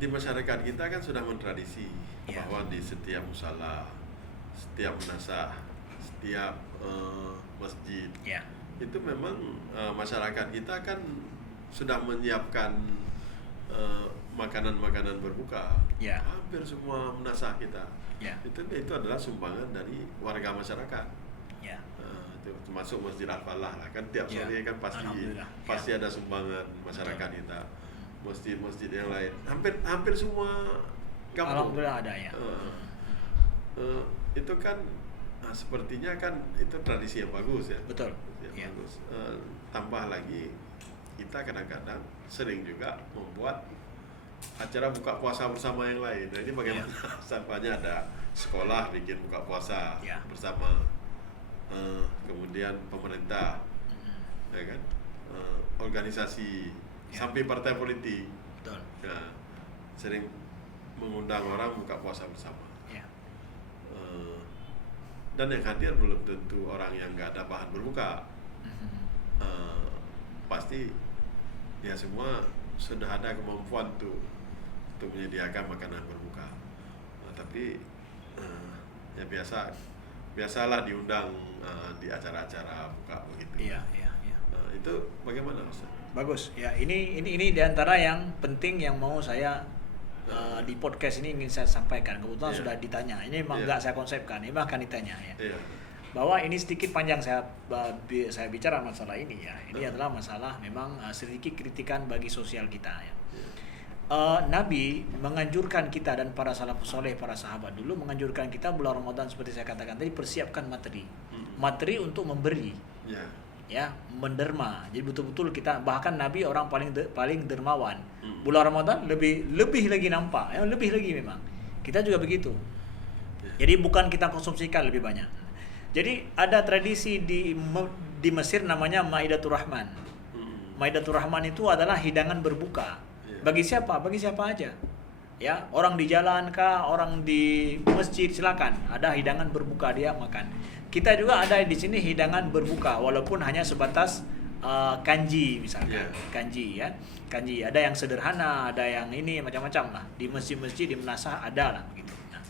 di masyarakat kita kan sudah mentradisi Ya. bahwa di setiap musala, setiap munasah, setiap masjid Ya. itu memang masyarakat kita kan sudah menyiapkan makanan-makanan berbuka. Ya. Hampir semua munasah kita Ya. itu adalah sumbangan dari warga masyarakat. Ya. Itu termasuk Masjid Al-Falah lah, kan tiap Ya. sore kan Alhamdulillah. pasti ada sumbangan masyarakat kita. Masjid-masjid yang lain hampir semua kampung. Alhamdulillah ada ya. Itu kan sepertinya kan itu tradisi yang bagus ya. Betul. Yang Ya. bagus. Tambah lagi kita kadang-kadang sering juga membuat acara buka puasa bersama yang lain. Nah ini bagaimana? Sampainya ada sekolah bikin buka puasa Ya. bersama, kemudian pemerintah, ya kan, organisasi, Ya. sampai partai politik, Betul. ya, sering mengundang orang buka puasa bersama. Ya. Dan yang hadir belum tentu orang yang nggak ada bahan berbuka. Pasti ya semua sudah ada kemampuan tuh untuk menyediakan makanan berbuka. Tapi ya biasalah diundang di acara-acara buka begitu. Iya. Itu bagaimana Ustaz? Bagus. Ya, ini diantara yang penting yang mau saya di podcast ini ingin saya sampaikan. Kebetulan sudah ditanya. Ini memang nggak saya konsepkan. Ini akan ditanya ya. Bahwa ini sedikit panjang saya bicara masalah ini ya. Ini adalah masalah memang sedikit kritikan bagi sosial kita ya. Nabi menganjurkan kita dan para salafus soleh, para sahabat dulu menganjurkan kita bulan Ramadan seperti saya katakan tadi, persiapkan materi untuk memberi, ya, menderma. Jadi betul-betul kita, bahkan Nabi orang paling dermawan. Bulan Ramadan lebih lagi nampak, ya, lebih lagi memang. Kita juga begitu. Jadi bukan kita konsumsikan lebih banyak. Jadi ada tradisi di Mesir namanya Maidatur Rahman. Maidatur Rahman itu adalah hidangan berbuka. Bagi siapa? Bagi siapa aja. Ya, orang di jalan kah, orang di masjid, silakan. Ada hidangan berbuka, dia makan. Kita juga ada di sini hidangan berbuka walaupun hanya sebatas kanji misalkan. Kanji ya. Kanji ada yang sederhana, ada yang ini macam-macam lah. Di masjid-masjid, di munasah ada lah begitu. Nah,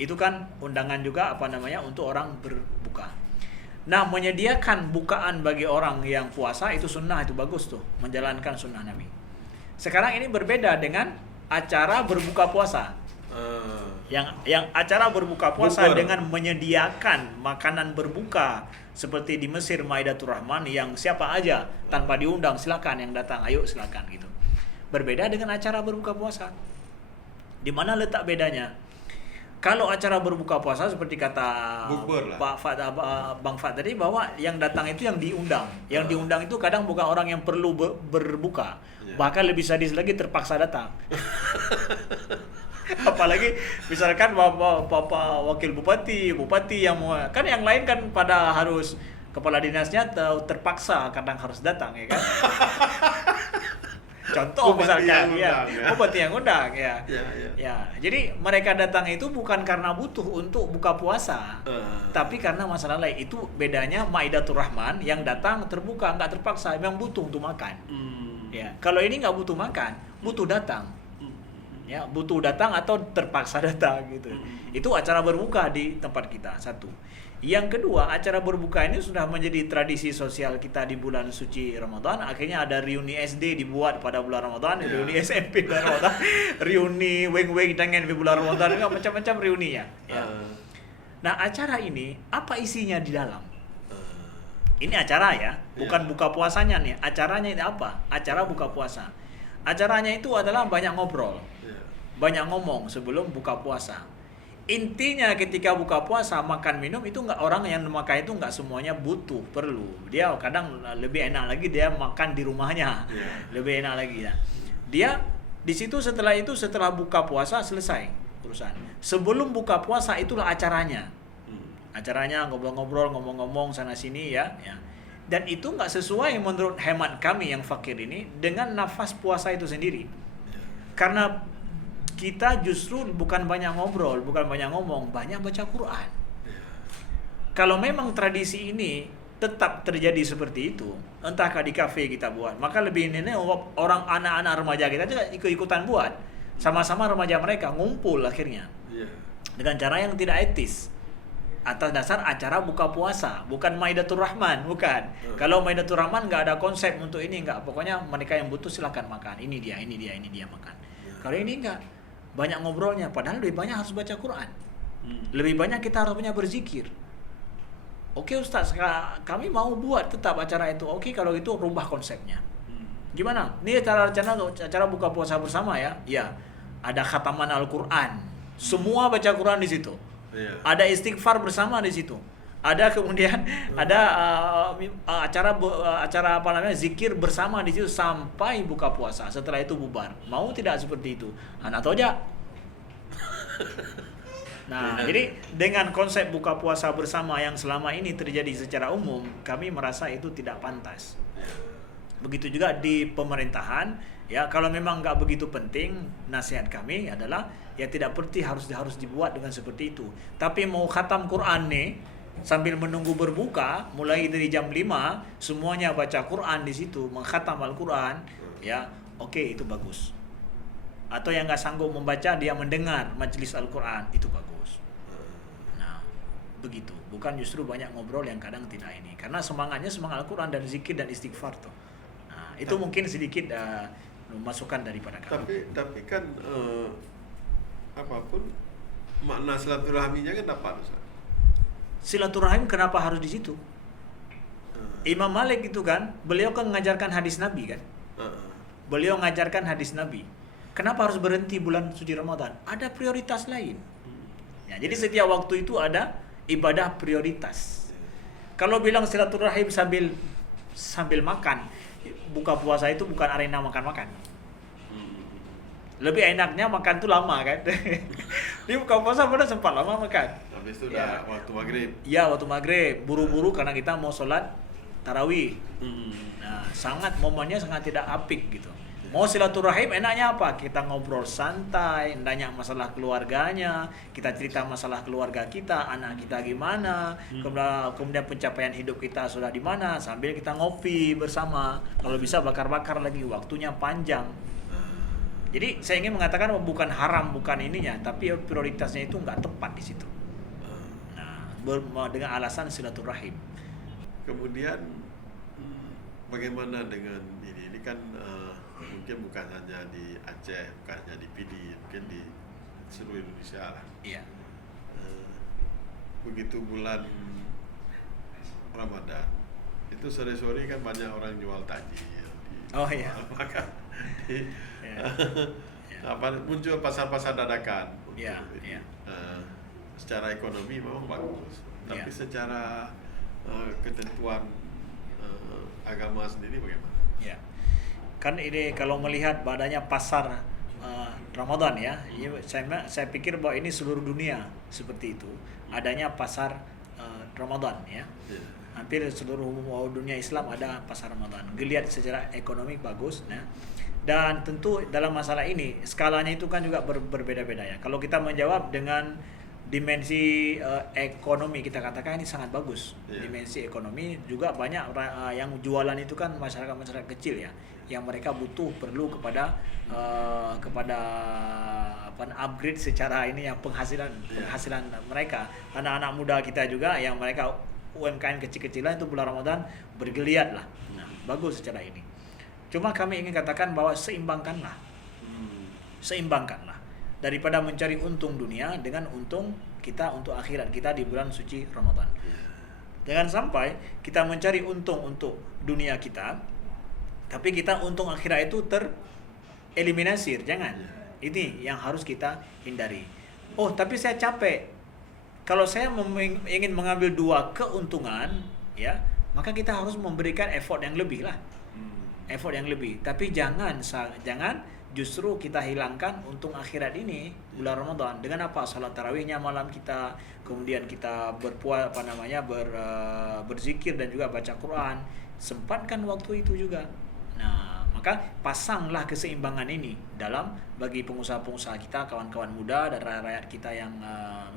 itu kan undangan juga untuk orang berbuka. Nah, menyediakan bukaan bagi orang yang puasa itu sunnah, itu bagus tuh, menjalankan sunnah Nabi. Sekarang ini berbeda dengan acara berbuka puasa. Yang acara berbuka puasa dengan menyediakan makanan berbuka seperti di Mesir Maidatur Rahman yang siapa aja tanpa diundang silakan yang datang, ayo silakan gitu. Berbeda dengan acara berbuka puasa. Di mana letak bedanya? Kalau acara berbuka puasa seperti kata Bang Fad tadi bahwa yang datang itu yang diundang. Yang diundang itu kadang bukan orang yang perlu berbuka. Bahkan lebih sadis lagi terpaksa datang. Apalagi misalkan Bapak Wakil Bupati yang mau, kan yang lain kan pada harus kepala dinasnya terpaksa kadang harus datang ya kan. Contoh misalkan bupati yang undang ya. Jadi mereka datang itu bukan karena butuh untuk buka puasa, tapi karena masalah lain. Itu bedanya Maidatur Rahman yang datang terbuka, nggak terpaksa, memang butuh untuk makan. Ya, kalau ini nggak butuh makan, butuh datang. Ya, butuh datang atau terpaksa datang gitu. Itu acara berbuka di tempat kita, satu. Yang kedua, acara berbuka ini sudah menjadi tradisi sosial kita di bulan suci Ramadan. Akhirnya ada reuni SD dibuat pada bulan Ramadan, reuni SMP bulan Ramadan, reuni weng-weng tangan di bulan Ramadan, macam-macam reuninya. Ya. Nah, acara ini apa isinya di dalam? Ini acara ya, bukan buka puasanya nih. Acaranya itu apa? Acara buka puasa. Acaranya itu adalah banyak ngobrol, banyak ngomong sebelum buka puasa. Intinya ketika buka puasa makan minum itu nggak, orang yang memakai itu nggak semuanya butuh perlu. Dia kadang lebih enak lagi dia makan di rumahnya, lebih enak lagi ya. Dia di situ setelah buka puasa selesai urusan. Sebelum buka puasa itulah acaranya. Acaranya ngobrol-ngobrol, ngomong-ngomong sana sini ya. Dan itu nggak sesuai menurut hemat kami yang fakir ini dengan nafas puasa itu sendiri. Karena kita justru bukan banyak ngobrol, bukan banyak ngomong, banyak baca Quran. Kalau memang tradisi ini tetap terjadi seperti itu, entahkah di kafe kita buat, maka lebih ini orang anak-anak remaja kita juga ikut-ikutan buat, sama-sama remaja mereka ngumpul akhirnya dengan cara yang tidak etis atas dasar acara buka puasa, bukan Maidatur Rahman, bukan. Kalau Maidatur Rahman nggak ada konsep untuk ini, nggak, pokoknya mereka yang butuh silakan makan, ini dia makan. Kalau ini nggak, banyak ngobrolnya, padahal lebih banyak harus baca Quran, lebih banyak kita harus punya berzikir. Oke Ustaz, kami mau buat tetap acara itu. Oke, kalau itu rubah konsepnya. Gimana? Ini acara buka puasa bersama ya. Ya, ada khataman Al-Quran. Semua baca Quran di situ. Ada istighfar bersama di situ. Ada kemudian ada acara apa namanya, zikir bersama di situ sampai buka puasa. Setelah itu bubar. Mau tidak seperti itu? Anak toja. Nah, jadi dengan konsep buka puasa bersama yang selama ini terjadi secara umum, kami merasa itu tidak pantas. Begitu juga di pemerintahan, ya kalau memang nggak begitu penting, nasihat kami adalah ya tidak perlu harus dibuat dengan seperti itu. Tapi mau khatam Quran nih, sambil menunggu berbuka, mulai dari jam 5, semuanya baca Quran di situ, mengkhatam Al-Quran, ya oke, itu bagus. Atau yang nggak sanggup membaca, dia mendengar majelis Al-Quran, itu bagus. Nah, begitu. Bukan justru banyak ngobrol yang kadang tidak ini. Karena semangatnya semangat Al-Quran dan zikir dan istighfar tuh. Nah, itu mungkin sedikit masukan daripada kami. Tapi kan apapun makna silaturahminya kan dapat, Ustaz. Silaturahim kenapa harus di situ? Imam Malik itu kan, beliau kan mengajarkan hadis Nabi kan? Beliau mengajarkan hadis Nabi. Kenapa harus berhenti bulan suci Ramadan? Ada prioritas lain. Ya, jadi setiap waktu itu ada ibadah prioritas. Kalau bilang silaturahim sambil makan, buka puasa itu bukan arena makan-makan. Lebih enaknya makan tuh lama kan. Di buka puasa pada sempat lama makan. Habis itu udah waktu maghrib. Ya, waktu maghrib. Buru-buru karena kita mau sholat tarawih. Nah, momennya sangat tidak apik gitu. Mau silaturahim enaknya apa? Kita ngobrol santai, nanya masalah keluarganya, kita cerita masalah keluarga kita, anak kita gimana, kemudian pencapaian hidup kita sudah di mana, sambil kita ngopi bersama. Kalau bisa bakar-bakar lagi, waktunya panjang. Jadi saya ingin mengatakan bukan haram, bukan ininya, tapi prioritasnya itu nggak tepat di situ. Nah, dengan alasan silaturahim. Kemudian bagaimana dengan ini? Ini kan mungkin bukan hanya di Aceh, bukan hanya di Pidi, mungkin di seluruh Indonesia lah. Iya. Begitu bulan Ramadan, itu sore-sore kan banyak orang jual takjil. Iya. Maka muncul pasar-pasar dadakan. Iya. Secara ekonomi memang bagus, tapi secara ketentuan agama sendiri bagaimana? Ya. Kan ini kalau melihat adanya pasar Ramadan ya, saya pikir bahwa ini seluruh dunia seperti itu, adanya pasar Ramadan ya. Hampir seluruh dunia Islam ada pasar Ramadan. Dilihat secara ekonomi bagus ya. Dan tentu dalam masalah ini skalanya itu kan juga berbeda-beda ya. Kalau kita menjawab dengan dimensi ekonomi, kita katakan ini sangat bagus. Dimensi ekonomi juga banyak yang jualan itu kan masyarakat kecil ya, yang mereka perlu kepada upgrade secara ini yang penghasilan mereka. Anak-anak muda kita juga yang mereka UMKM kecil-kecilan itu bulan Ramadan bergeliat lah. Nah, bagus secara ini. Cuma kami ingin katakan bahwa seimbangkanlah daripada mencari untung dunia dengan untung kita untuk akhirat kita di bulan suci Ramadan. Jangan sampai kita mencari untung untuk dunia kita, tapi kita untung akhirat itu tereliminasi. Jangan. Ini yang harus kita hindari. Oh, tapi saya capek. Kalau saya ingin mengambil dua keuntungan, ya, maka kita harus memberikan effort yang lebih lah. Effort yang lebih. Tapi jangan justru kita hilangkan untung akhirat ini bulan Ramadan dengan apa? Salat tarawihnya malam kita, kemudian kita berzikir dan juga baca Quran. Sempatkan waktu itu juga. Nah, Maka pasanglah keseimbangan ini dalam bagi pengusaha-pengusaha kita, kawan-kawan muda dan rakyat kita yang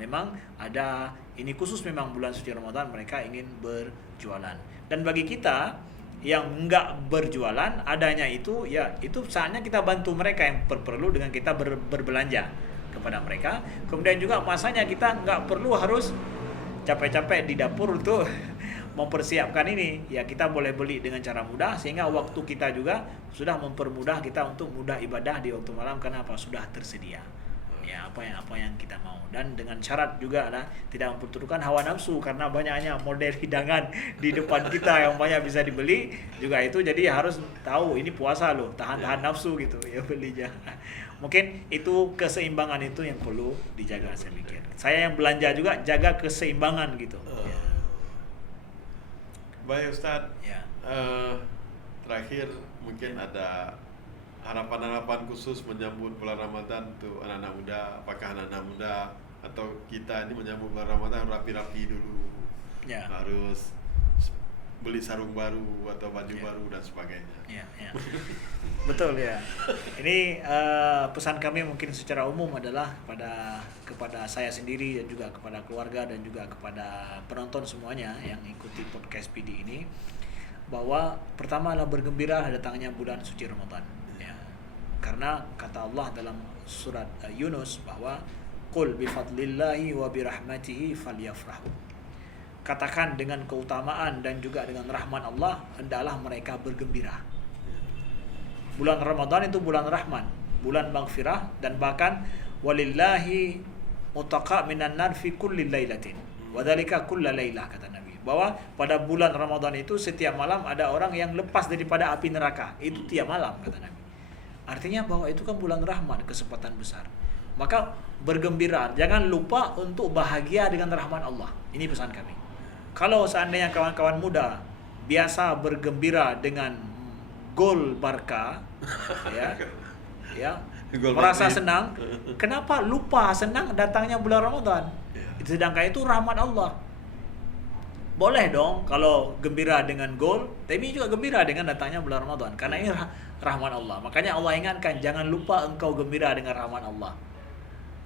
memang ada ini khusus memang bulan suci Ramadan mereka ingin berjualan. Dan bagi kita yang enggak berjualan, adanya itu ya itu saatnya kita bantu mereka yang perlu dengan kita berbelanja kepada mereka. Kemudian juga masanya kita enggak perlu harus capek-capek di dapur untuk mempersiapkan ini. Ya kita boleh beli dengan cara mudah sehingga waktu kita juga sudah mempermudah kita untuk mudah ibadah di waktu malam karena apa? Sudah tersedia. Ya apa yang kita mau, dan dengan syarat juga adalah tidak memperturutkan hawa nafsu karena banyaknya model hidangan di depan kita yang banyak bisa dibeli juga itu, jadi harus tahu ini puasa loh, tahan nafsu gitu ya belinya. Mungkin itu keseimbangan itu yang perlu dijaga, saya pikir. Saya yang belanja juga jaga keseimbangan gitu. Baik Ustadz, Ya. Terakhir mungkin ada harapan-harapan khusus menyambut bulan Ramadan untuk anak-anak muda. Apakah anak-anak muda atau kita ini menyambut bulan Ramadan rapi-rapi dulu, Ya. harus beli sarung baru atau baju baru dan sebagainya. Ya. Betul ya. Ini pesan kami mungkin secara umum adalah kepada saya sendiri dan juga kepada keluarga dan juga kepada penonton semuanya yang ikuti podcast PD ini, bahwa pertama adalah bergembira datangnya bulan suci Ramadan. Ya. Karena kata Allah dalam surat Yunus bahwa qul bi fadlillahi wa bi rahmatihi falyafrahu. Katakan dengan keutamaan dan juga dengan rahmat Allah hendaklah mereka bergembira. Bulan Ramadan itu bulan rahman, bulan maghfirah, dan bahkan walillahi mutaqa minan nar fi kulli lailatin wa dzalika kulla lailah, kata Nabi. Bahwa pada bulan Ramadan itu setiap malam ada orang yang lepas daripada api neraka. Itu tiap malam, kata Nabi. Artinya bahwa itu kan bulan rahmat, kesempatan besar. Maka bergembira, jangan lupa untuk bahagia dengan rahmat Allah. Ini pesan kami. Kalau seandainya kawan-kawan muda biasa bergembira dengan gol Barca, ya merasa senang, kenapa lupa senang datangnya bulan Ramadan? Sedangkan itu rahmat Allah. Boleh dong kalau gembira dengan gol, tapi juga gembira dengan datangnya bulan Ramadan, karena ini rahmat Allah. Makanya Allah ingatkan, jangan lupa engkau gembira dengan rahmat Allah.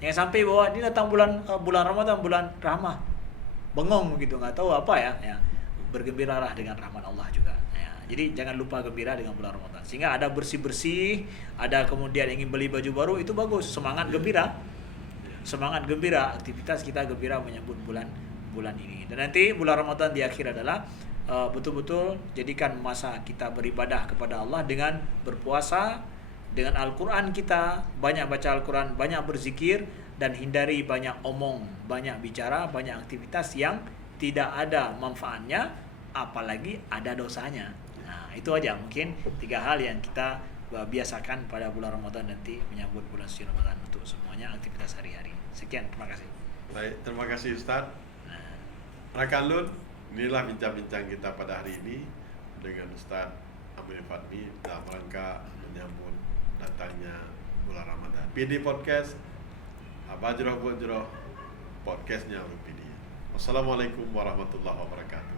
Jangan sampai bahwa ini datang bulan Ramadan, bulan rahmah, bengong gitu, nggak tahu apa ya. Bergembiralah dengan rahmat Allah juga. Ya, jadi jangan lupa gembira dengan bulan Ramadan. Sehingga ada bersih-bersih, ada kemudian ingin beli baju baru, itu bagus. Semangat gembira, aktivitas kita gembira menyambut bulan ini. Dan nanti bulan Ramadan di akhir adalah betul-betul jadikan masa kita beribadah kepada Allah dengan berpuasa, dengan Al-Quran kita, banyak baca Al-Quran, banyak berzikir, dan hindari banyak omong, banyak bicara, banyak aktivitas yang tidak ada manfaatnya, apalagi ada dosanya. Nah, itu aja mungkin 3 hal yang kita biasakan pada bulan Ramadan nanti menyambut bulan suci Ramadan untuk semuanya aktivitas hari-hari. Sekian, terima kasih. Baik, terima kasih Ustadz. Rakan Lun, inilah bincang-bincang kita pada hari ini dengan Ustadz Amir Fadmi dalam rangka menyambut datangnya bulan Ramadan. PD Podcast, Bajroh Bojroh, podcastnya Urupidi. Wassalamualaikum warahmatullahi wabarakatuh.